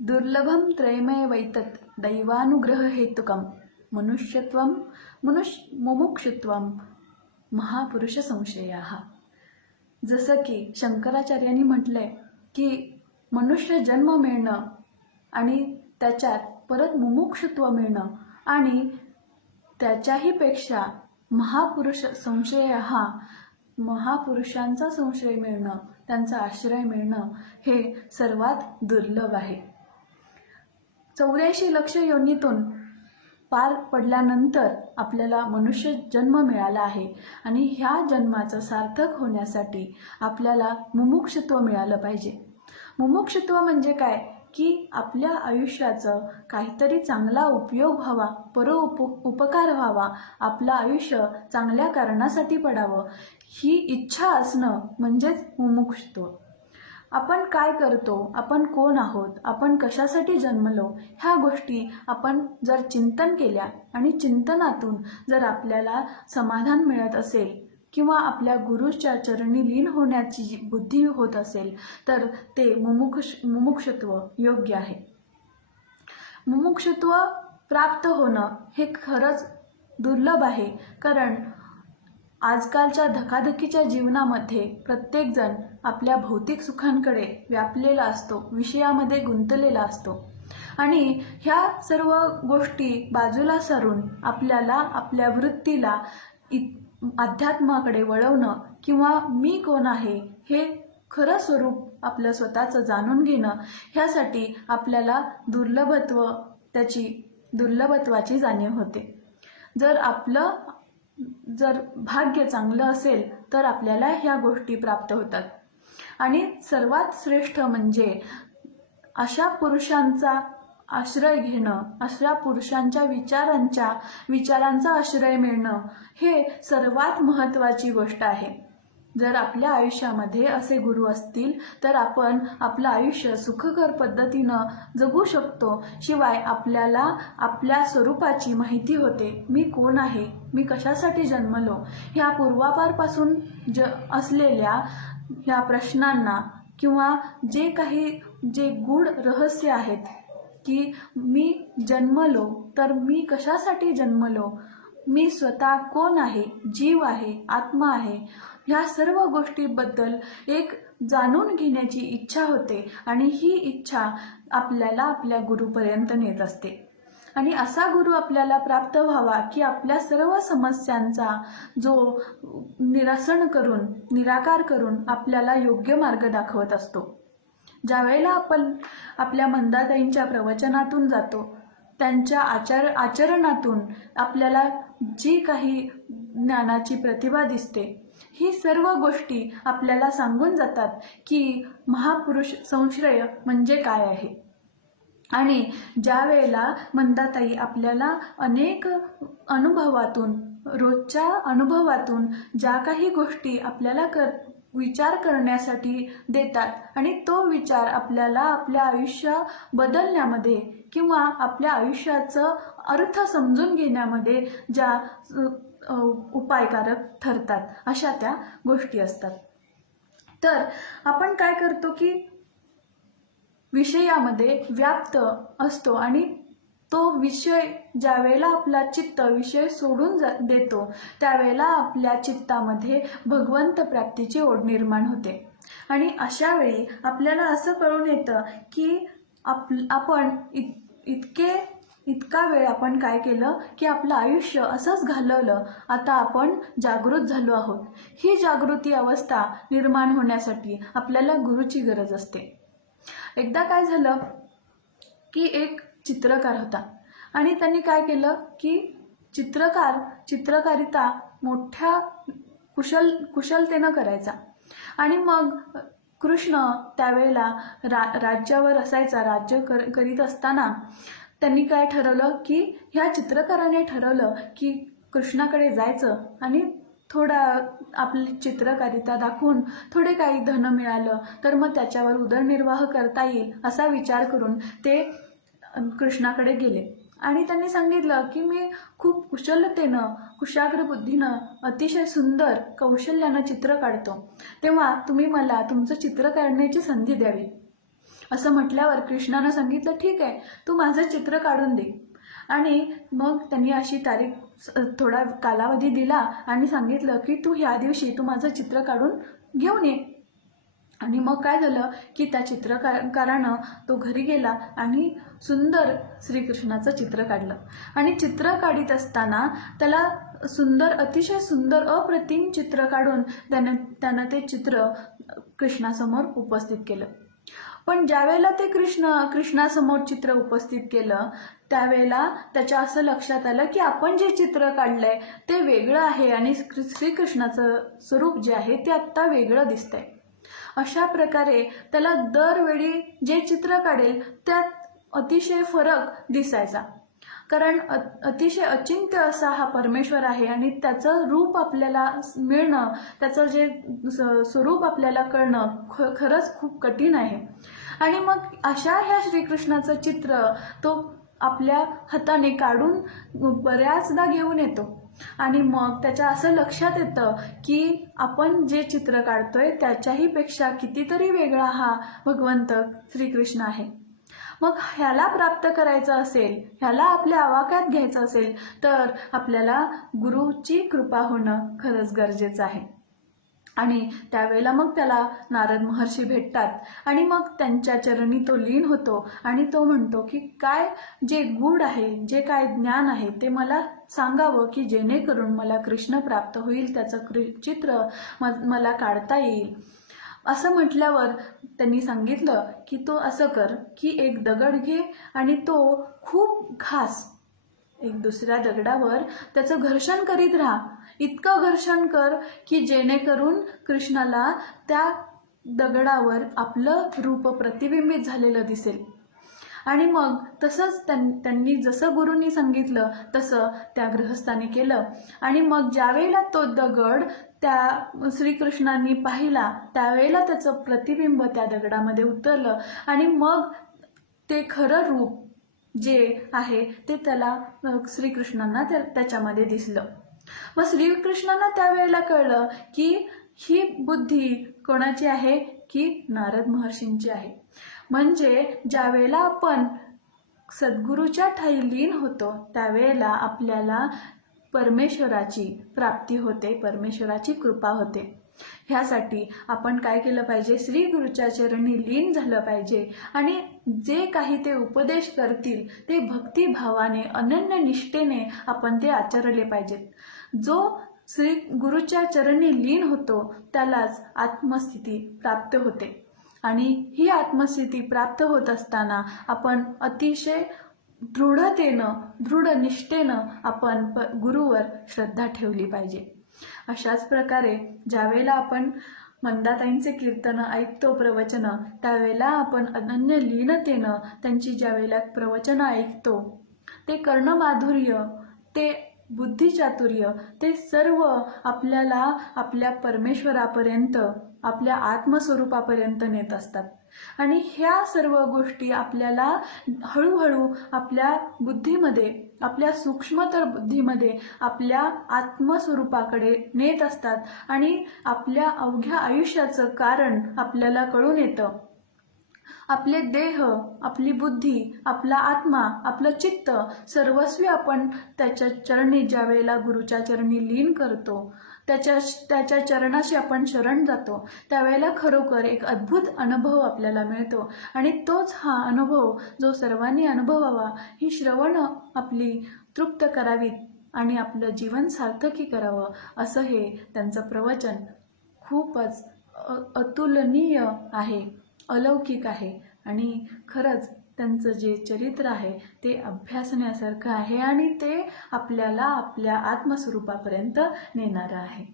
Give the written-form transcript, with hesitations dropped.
दुर्लभम त्रयमय वैतत दैवानुग्रह हेतुकम मनुष्यत्वम मुमुक्षुत्वम महापुरुष संशयाः. जसं की शंकराचार्यांनी म्हटलंय की मनुष्य जन्म मिळणं आणि त्याच्यात परत मुमुक्षुत्व मिळणं आणि त्याच्याही पेक्षा महापुरुष संशय हा महापुरुषांचा संशय मिळणं, त्यांचा आश्रय मिळणं हे सर्वात दुर्लभ आहे. 84 लक्ष योनीतून पार पडल्यानंतर आपल्याला मनुष्य जन्म मिळाला आहे आणि ह्या जन्माचं सार्थक होण्यासाठी आपल्याला मुमुक्षुत्व मिळालं पाहिजे. मुमुक्षुत्व म्हणजे काय की आपल्या आयुष्याचं काहीतरी चांगला उपयोग व्हावा, उपकार व्हावा, आपलं आयुष्य चांगल्या कारणासाठी पडावं ही इच्छा असणं म्हणजेच मुमुक्षुत्व. आपण काय करतो, आपण कोण आहोत, आपण कशासाठी जन्मलो ह्या गोष्टी आपण जर चिंतन केल्या आणि चिंतनातून जर आपल्याला समाधान मिळत असेल किंवा आपल्या गुरुच्या चरणी लीन होण्याची जी बुद्धी होत असेल तर ते मुमुक्षुत्व योग्य आहे. मुमुक्षुत्व प्राप्त होणं हे खरंच दुर्लभ आहे, कारण आजकालच्या धकाधकीच्या जीवनामध्ये प्रत्येकजण आपल्या भौतिक सुखांकडे व्यापलेला असतो, विषयामध्ये गुंतलेला असतो आणि ह्या सर्व गोष्टी बाजूला सारून आपल्याला आपल्या वृत्तीला अध्यात्माकडे वळवणं किंवा मी कोण आहे हे खरं स्वरूप आपलं स्वतःचं जाणून घेणं ह्यासाठी आपल्याला दुर्लभत्वाची जाणीव होते. जर भाग्य चांगलं असेल तर आपल्याला ह्या गोष्टी प्राप्त होतात आणि सर्वात श्रेष्ठ म्हणजे अशा पुरुषांचा आश्रय घेणं, अशा पुरुषांच्या विचारांचा आश्रय मिळणं हे सर्वात महत्त्वाची गोष्ट आहे. जर आपल्या आयुष्यामध्ये असे गुरु असतील तर आपण आपलं आयुष्य सुखकर पद्धतीनं जगू शकतो. शिवाय आपल्याला आपल्या स्वरूपाची माहिती होते, मी कोण आहे, मी कशासाठी जन्मलो ह्या पूर्वापारपासून असलेल्या ह्या प्रश्नांना किंवा जे गूढ रहस्य आहेत की मी जन्मलो तर मी कशासाठी जन्मलो, मी स्वतः कोण आहे, जीव आहे, आत्मा आहे, ह्या सर्व गोष्टीबद्दल एक जाणून घेण्याची इच्छा होते आणि ही इच्छा आपल्याला आपल्या गुरुपर्यंत नेत असते. आणि असा गुरु आपल्याला प्राप्त व्हावा की आपल्या सर्व समस्यांचा जो निराकार करून आपल्याला योग्य मार्ग दाखवत असतो. ज्यावेळेला आपण आपल्या मंदाताईंच्या प्रवचनातून जातो, त्यांच्या आचरणातून आपल्याला जी काही ज्ञानाची प्रतिभा दिसते, ही सर्व गोष्टी आपल्याला सांगून जातात की महापुरुष संश्रय म्हणजे काय आहे. आणि ज्या वेळेला मंदाताई आपल्याला अनेक रोजच्या अनुभवातून ज्या काही गोष्टी आपल्याला विचार करण्यासाठी देतात आणि तो विचार आपल्याला आपल्या आयुष्य बदलण्यामध्ये किंवा आपल्या आयुष्याचं अर्थ समजून घेण्यामध्ये ज्या उपायकारक ठरतात अशा त्या गोष्टी असतात. तर आपण काय करतो की विषयामध्ये व्याप्त असतो आणि तो विषय ज्या वेळेला आपला चित्त विषय सोडून देतो त्यावेळेला आपल्या चित्तामध्ये भगवंत प्राप्तीची ओढ निर्माण होते. आणि अशा वेळी आपल्याला असं कळून येतं की आपण इतका वेळ आपण काय केलं की आपलं आयुष्य असंच घालवलं, आता आपण जागृत झालो आहोत. ही जागृती अवस्था निर्माण होण्यासाठी आपल्याला गुरुची गरज असते. एकदा काय झालं की एक चित्रकार होता आणि त्यांनी काय केलं की चित्रकारिता मोठ्या कुशलतेनं करायचा. आणि मग कृष्ण त्यावेळेला राज्यावर असायचा. राज्य करीत असताना त्यांनी काय ठरवलं की ह्या चित्रकाराने ठरवलं की कृष्णाकडे जायचं आणि थोडा आपली चित्रकारिता दाखवून थोडे काही धन मिळालं तर मग त्याच्यावर उदरनिर्वाह करता येईल असा विचार करून ते कृष्णाकडे गेले. आणि त्यांनी सांगितलं की मी खूप कुशलतेनं, कुशाग्र बुद्धीनं, अतिशय सुंदर कौशल्यानं चित्र काढतो, तेव्हा तुम्ही मला तुमचं चित्र काढण्याची संधी द्यावी. असं म्हटल्यावर कृष्णानं सांगितलं, ठीक आहे, तू माझं चित्र काढून दे. आणि मग त्यांनी अशी तारीख थोडा कालावधी दिला आणि सांगितलं की तू ह्या दिवशी तू माझं चित्र काढून घेऊन ये. आणि मग काय झालं की त्या चित्रकारानं तो घरी गेला आणि सुंदर श्रीकृष्णाचं चित्र काढलं. आणि चित्र काढीत असताना त्याला अतिशय सुंदर अप्रतिम चित्र काढून त्यानं ते चित्र कृष्णासमोर उपस्थित केलं. पण ज्यावेळेला ते कृष्णासमोर चित्र उपस्थित केलं त्यावेळेला त्याच्या असं लक्षात आलं की आपण जे चित्र काढलंय ते वेगळं आहे आणि श्रीकृष्णाचं स्वरूप जे आहे ते आत्ता वेगळं दिसतंय. अशा प्रकारे त्याला दरवेळी जे चित्र काढेल त्यात अतिशय फरक दिसायचा. कारण अतिशय अचिंत्य असा हा परमेश्वर आहे आणि त्याचं रूप आपल्याला मिळणं, त्याचं जे स्वरूप आपल्याला कळणं खरंच खूप कठीण आहे. आणि मग अशा ह्या श्रीकृष्णाचं चित्र तो आपल्या हाताने काढून बऱ्याचदा घेऊन येतो. आणि मग त्याच्या असं लक्षात येतं की आपण जे चित्र काढतोय त्याच्याही पेक्षा कितीतरी वेगळा हा भगवंत श्रीकृष्ण आहे. मग ह्याला प्राप्त करायचं असेल, ह्याला आपल्या आवाक्यात घ्यायचं असेल तर आपल्याला गुरुची कृपा होणं खरंच गरजेचं आहे. आणि त्यावेळेला मग त्याला नारद महर्षी भेटतात आणि मग त्यांच्या चरणी तो लीन होतो आणि तो म्हणतो की काय जे गूढ आहे, जे काय ज्ञान आहे ते मला सांगावं की जेणेकरून मला कृष्ण प्राप्त होईल, त्याचं चित्र मला काढता येईल. असं म्हटल्यावर त्यांनी सांगितलं की तो असं कर की एक दगड घे आणि तो खूप घास एक दुसऱ्या दगडावर त्याचं घर्षण करीत राहा. इतकं घर्षण कर की जेणेकरून कृष्णाला त्या दगडावर आपलं रूप प्रतिबिंबित झालेलं दिसेल. आणि मग तसंच त्यांनी जसं गुरूंनी सांगितलं तसं त्या गृहस्थाने केलं. आणि मग ज्यावेळेला तो दगड त्या श्रीकृष्णांनी पाहिला त्यावेळेला त्याचं प्रतिबिंब त्या दगडामध्ये उतरलं आणि मग ते खरं रूप जे आहे ते त्याला श्रीकृष्णांना त्याच्यामध्ये दिसलं. मग श्रीकृष्णांना त्यावेळेला कळलं की ही बुद्धी कोणाची आहे की नारद महर्षींची आहे. म्हणजे ज्यावेळेला आपण सद्गुरूच्या ठायी लीन होतो त्यावेळेला आपल्याला परमेश्वराची प्राप्ती होते, परमेश्वराची कृपा होते. ह्यासाठी आपण काय केलं पाहिजे, श्री गुरुच्या चरणी लीन झालं पाहिजे आणि जे काही ते उपदेश करतील ते भक्तिभावाने अनन्य निष्ठेने आपण ते आचरले पाहिजेत. जो श्री गुरुच्या चरणी लीन होतो त्यालाच आत्मस्थिती प्राप्त होते. आणि ही आत्मस्थिती प्राप्त होत असताना आपण अतिशय दृढतेनं, दृढ निष्ठेनं आपण गुरुवर श्रद्धा ठेवली पाहिजे. अशाच प्रकारे ज्यावेळेला आपण मंदाताईंचे कीर्तन ऐकतो, प्रवचन, त्यावेळेला आपण अनन्य लीनतेनं त्यांची ज्यावेळेला प्रवचनं ऐकतो ते कर्णमाधुर्य, ते बुद्धिचातुर्य, ते सर्व आपल्याला आपल्या परमेश्वरापर्यंत, आपल्या आत्मस्वरूपापर्यंत नेत असतात. आणि ह्या सर्व गोष्टी आपल्याला हळूहळू आपल्या बुद्धीमध्ये, आपल्या सूक्ष्मतर बुद्धीमध्ये आपल्या आत्मस्वरूपाकडे नेत असतात आणि आपल्या अवघ्या आयुष्याचं कारण आपल्याला कळून येतं. आपले देह, आपली बुद्धी, आपला आत्मा, आपलं चित्त सर्वस्वी आपण त्याच्या चरणी ज्यावेळेला गुरुच्या चरणी लीन करतो, त्याच्या चरणाशी आपण शरण जातो त्यावेळेला खरोखर एक अद्भुत अनुभव आपल्याला मिळतो. आणि तोच हा अनुभव जो सर्वांनी अनुभवावा, ही श्रवण आपली तृप्त करावीत आणि आपलं जीवन सार्थकी करावं, असं हे त्यांचं प्रवचन खूपच अतुलनीय आहे, अलौकिक आहे. आणि खरंच त्यांचं जे चरित्र आहे ते अभ्यासण्यासारखं आहे आणि ते आपल्याला आपल्या आत्मस्वरूपापर्यंत नेणारं आहे.